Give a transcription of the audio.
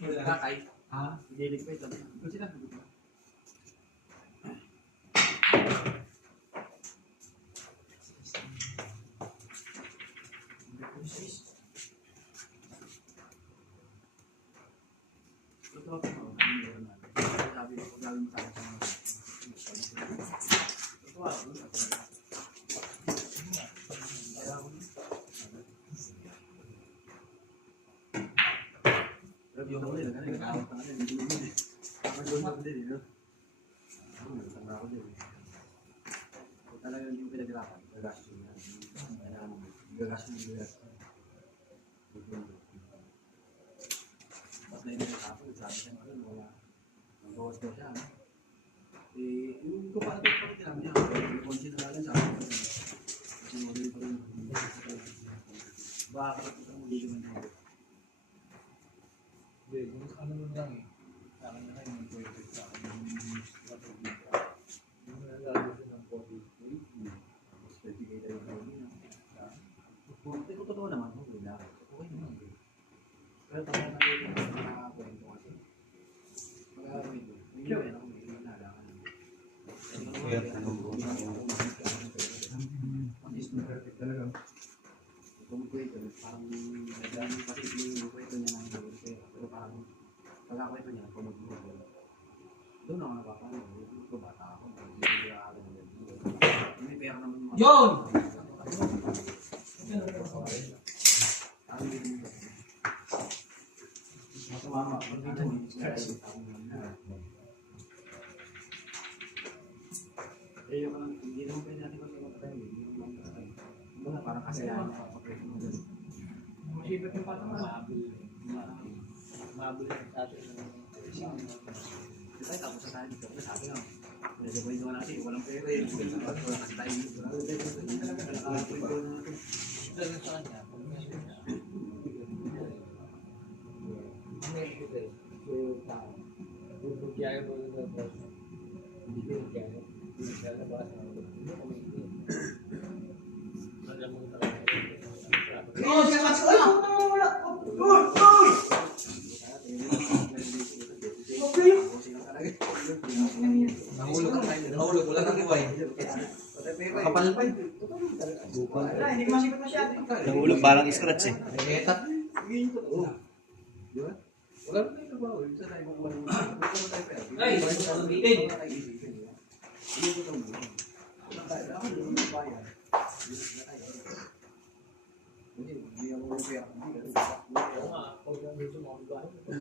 Kakay. Ha? Idilig pa ito. Kasi lang. Sabi ko, gawin mo sa akin. Yung huli, nagkakawat na kasi, hindi mo din. Magawin ako din, no? Tanda ako din. Talagang yung pinaghirapan, gagastos mo na. Gagastos mo na. Tapos na yung ako, sabi siya naman, wala. Nagawas daw siya, no? Eh, yung comparative pa rin namin niya. Yung consider natin sa akin. Kasi model pa rin. Baka kapag ito mo dito man. Hindi, kung ano mo lang eh. Sa akin na kayo mag-pwede sa akin. Yung nalalago ng COVID. Tapos pwede kayo tayo ng COVID. Kung totoo naman, okay lang. Okay naman. Pero tama na yung nakakakwento kasi. Magkakakwento. Hindi yun, ako may inalakan. Kaya tanong ko. Perfect talaga. Kung kwento, parang nagdaan kasi yung kwento niya ng pero parang pagkakwento niya, pumagbuhay. Doon ako napapano. Ito bata ako. May pera naman. Yun! Masumama. Eh, yung hindi naman pwede natin magpapatay. Parang kasayahan niya. Masipag yung parang mahabol. Mahabol yung tatay na Kasi tapos sa tayo dito, sabi nga, medyo pwede naman natin, walang pera eh. Wala kasi tayo dito. Pwede natin. ito yung sa kanya. Bubugyayo mo yung labas. Hindi ko yung kaya. Hindi siya labas. Alam mo talaga. Oh, siya kasi. Ay, puta mo wala. Uy! Uy! Nahulog, wala kang iway. Kapal pa yun. Wala, hindi ko masipot masyado. Nahulog, parang scratch eh. Etat. Di ba? Wala na tayo trabaho. Isa tayo kung walang Ay, bitin.